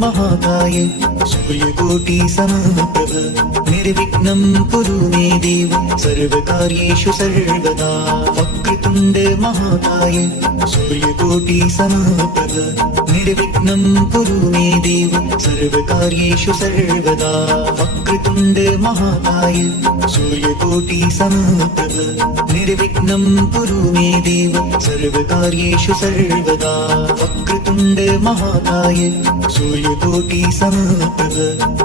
महाकाय सूर्यकोटि समप्रभ निर्विघ्नं कुरु मे देव सर्वकार्येषु सर्वदा। वक्रतुण्ड महाकाय सूर्यकोटि समप्रभ निर्विघ्नं कुरु मे देव सर्वकार्येषु सर्वदा। वक्रतुण्ड महाकाय सूर्यकोटि समप्रभ निर्विघ्नं कुरु मे देव सर्वकार्येषु सर्वदा। वक्रतुण्ड महाकाय सूर्यकोटि समप्रभ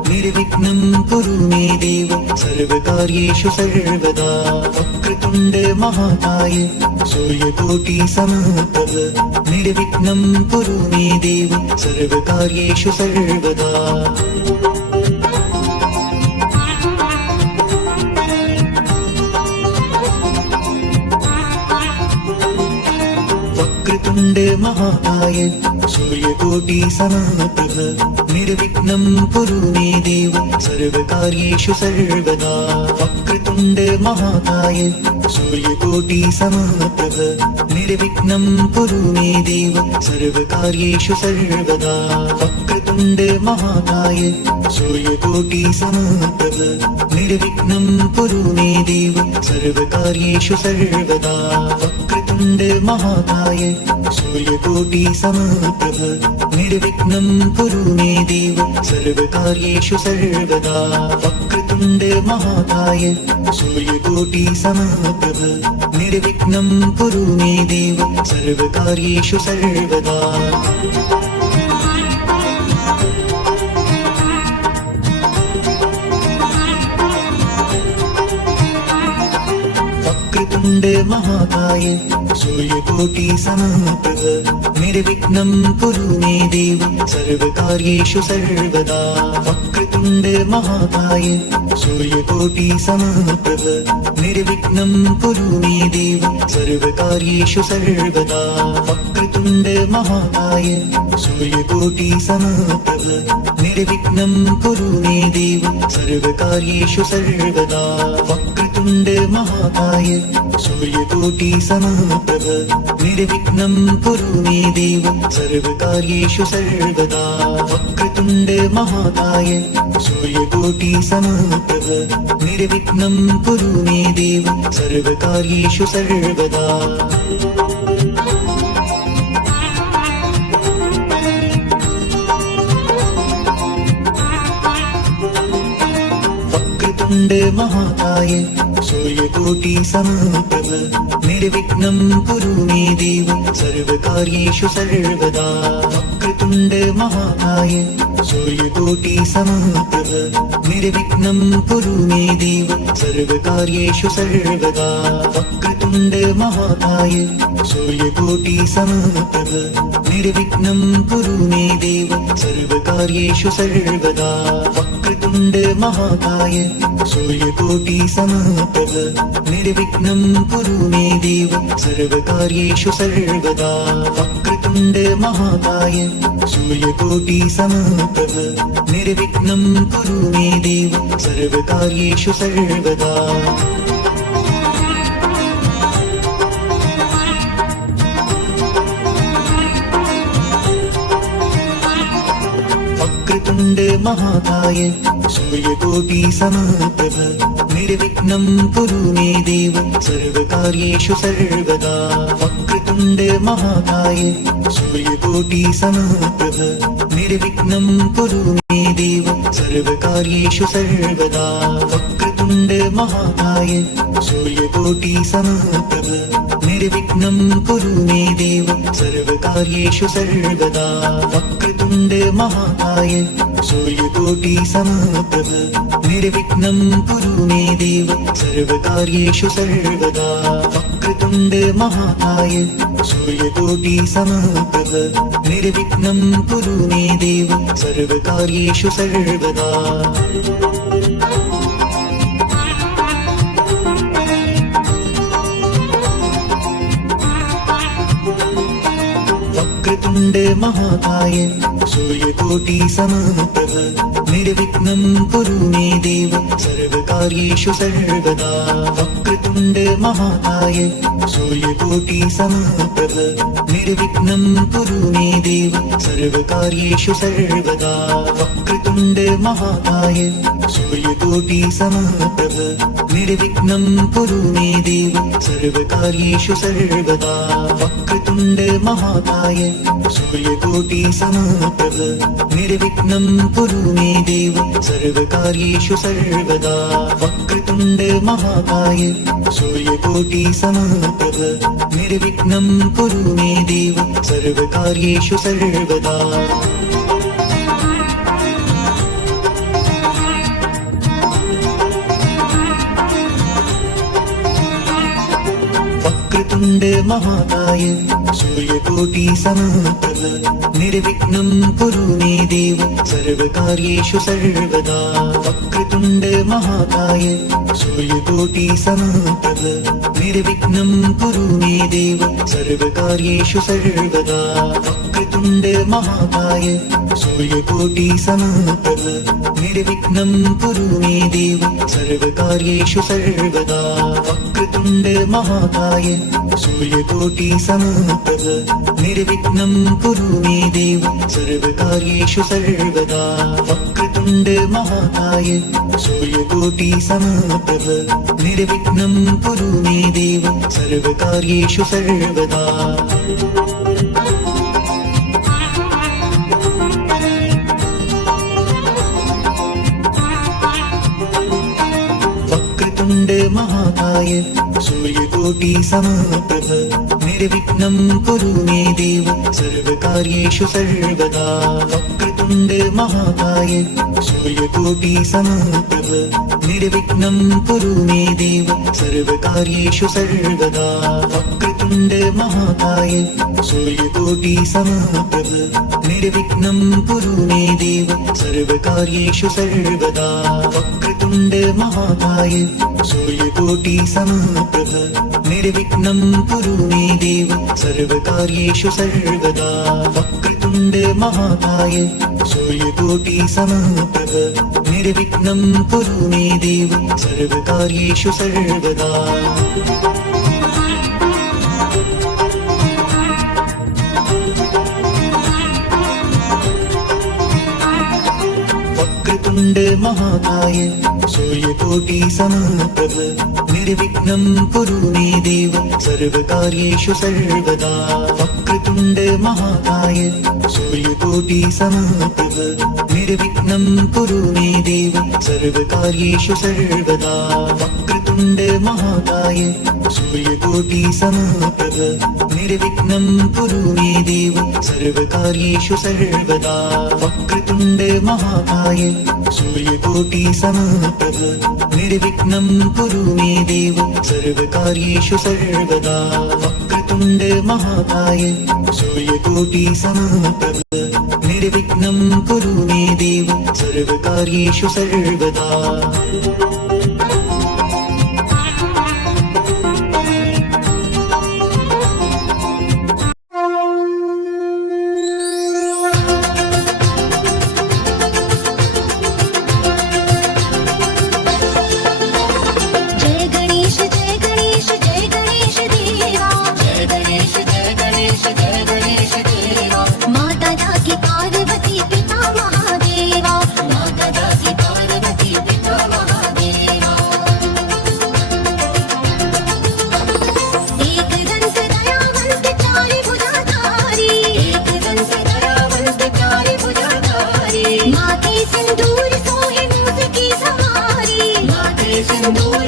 निर्विघ्नं कुरु मे देव सर्वकार्येषु सर्वदा। वक्रतुण्ड महाकाय सूर्यकोटि समप्रभ निर्विघ्नं कुरु मे देव सर्वकार्येषु सर्वदा। वक्रतुण्ड महाकाय सूर्यकोटि समप्रभ निर्विघ्नं कुरु मे देव सर्वकार्येषु सर्वदा। वक्रतुण्ड महाकाय सूर्यकोटि समप्रभ निर्विघ्नं कुरु मे देव सर्वकार्येषु सर्वदा। वक्रतुण्ड महाकाय सूर्यकोटि समप्रभ निर्विघ्नं कुरु मे देव सर्वकार्येषु सर्वदा। वक्रतुण्ड महाकाय सूर्यकोटि समप्रभ निर्विघ्नं कुरु मे देव सर्वकार्येषु सर्वदा। वक्रतुण्ड महाकाय सूर्यकोटि समप्रभ निर्विघ्नं कुरु मे देव सर्वकार्येषु सर्वदा। वक्रतुण्ड महाकाय सूर्यकोटि समप्रभ निर्विघ्नं कुरु मे देव सर्वकार्येषु सर्वदा। वक्रतुण्ड महाकाय सूर्यकोटि समप्रभ निर्विघ्नं कुरु मे देव सर्वकार्येषु सर्वदा। वक्रतुण्ड महाकाय सूर्यकोटि समप्रभ निर्विघ्नं कुरु मे देव सर्वकार्येषु सर्वदा। वक्रतुण्ड महाकाय सूर्यकोटि समप्रभ निर्विघ्नं कुरु मे देव सर्वकार्येषु सर्वदा। वक्रतुण्ड महाकाय सूर्यकोटि समप्रभ निर्विघ्नं कुरु मे देव सर्वकार्येषु सर्वदा। वक्रतुण्ड महाकाय सूर्यकोटि समप्रभ निर्विघ्नं कुरु मे देव सर्वकार्येषु सर्वदा। वक्रतुण्ड महाकाय सूर्यकोटि समप्रभ निर्विघ्नं कुरु मे देव सर्वकार्येषु सर्वदा। वक्रतुण्ड महाकाय सूर्यकोटि समप्रभ निर्विघ्नं कुरु मे देव सर्वकार्येषु सर्वदा। वक्रतुण्ड महाकाय सूर्यकोटि समप्रभ निर्विघ्नं कुरु मे देव सर्वकार्येषु सर्वदा। वक्रतुण्ड महाकाय सूर्यकोटि समप्रभ निर्विघ्नं कुरु मे देव सर्वकार्येषु सर्वदा। वक्रतुण्ड महाकाय सूर्यकोटि समप्रभ निर्विघ्नं कुरु मे देव सर्वकार्येषु सर्वदा। वक्रतुण्ड महाकाय सूर्यकोटि समप्रभ निर्विघ्नं कुरु मे देव सर्वकार्येषु सर्वदा। वक्रतुण्ड महाकाय सूर्यकोटि समप्रभ निर्विघ्नं कुरु मे देव सर्वकार्येषु सर्वदा। वक्रतुण्ड महाकाय सूर्यकोटि समप्रभ निर्विघ्नं कुरु मे देव सर्वकार्येषु सर्वदा। वक्रतुण्ड महाकाय सूर्यकोटि समप्रभ निर्विघ्नं कुरु मे देव सर्वकार्येषु सर्वदा। वक्रतुण्ड महाकाय सूर्यकोटि समप्रभ निर्विघ्नं कुरु मे देव सर्वकार्येषु सर्वकार्येषु सर्वदा वक्रतुण्ड महाकाय सूर्यकोटि समप्रभ निर्विघ्नं कुरु मे देव सर्वकार्येषु सर्वदा वक्रतुण्ड महाकाय सूर्यकोटि समप्रभ निर्विघ्नं कुरु मे देव सर्वकार्येषु सर्वदा वक्रतुण्ड महाकाय सूर्यकोटि समप्रभ निर्विघ्नं कुरु मे देव सर्वकार्येषु सर्वदा वक्रतुण्ड महाकाय सूर्यकोटि समप्रभ निर्विघ्नं कुरु मे देव सर्वकार्येषु सर्वदा वक्रतुण्ड महाकाय सूर्यकोटि समप्रभ निर्विघ्नं कुरु मे देव सर्वकार्येषु सर्वदा वक्रतुण्ड महाकाय सूर्यकोटि समप्रभ निर्विघ्नं कुरु मे देव सर्वकार्येषु सर्वदा वक्रतुण्ड महाकाय सूर्यकोटि समप्रभ निर्विघ्नं कुरु मे देव सर्वकार्येषु सर्वदा वक्रतुण्ड महाकाय सूर्यकोटि समप्रभ निर्विघ्नं कुरु मे देव सर्वकार्येषु सर्वदा वक्रतुण्ड महाकाय सूर्यकोटि समप्रभ निर्विघ्नं कुरु मे देव सर्वकार्येषु सर्वदा वक्रतुण्ड महाकाय सूर्यकोटि समप्रभ निर्विघ्नं कुरु मे देव सर्वकार्येषु सर्वदा वक्रतुण्ड महाकाय सूर्यकोटि समप्रभ निर्विघ्नं कुरु मे देव सर्वकार्येषु सर्वदा वक्रतुण्ड महाकाय सूर्यकोटि समप्रभ निर्विघ्नं कुरु मे देव सर्वकार्येषु सर्वदा वक्रतुण्ड महाकाय सूर्यकोटि समप्रभ निर्विघ्नं कुरु मे देव सर्वकार्येषु सर्वदा वक्रतुण्ड महाकाय सूर्यकोटि समप्रभ निर्विघ्नं कुरु मे देव सर्वकार्येषु सर्वदा वक्रतुण्ड महाकाय सूर्यकोटि समप्रभ निर्विघ्नं कुरु मे देव सर्वकार्येषु सर्वदा वक्रतुण्ड महाकाय सूर्यकोटि समप्रभ निर्विघ्नं कुरु मे देव सर्वकार्येषु सर्वदा वक्रतुण्ड महाकाय सूर्यकोटि समप्रभ निर्विघ्नं कुरु मे देव सर्वकार्येषु सर्वदा वक्रतुण्ड महाकाय सूर्यकोटि समप्रभ निर्विघ्नं कुरु मे देव सर्वकार्येषु सर्वदा वक्रतुण्ड महाकाय सूर्यकोटि समप्रभ निर्विघ्नं कुरु मे देव सर्वकार्येषु सर्वदा सिंदूर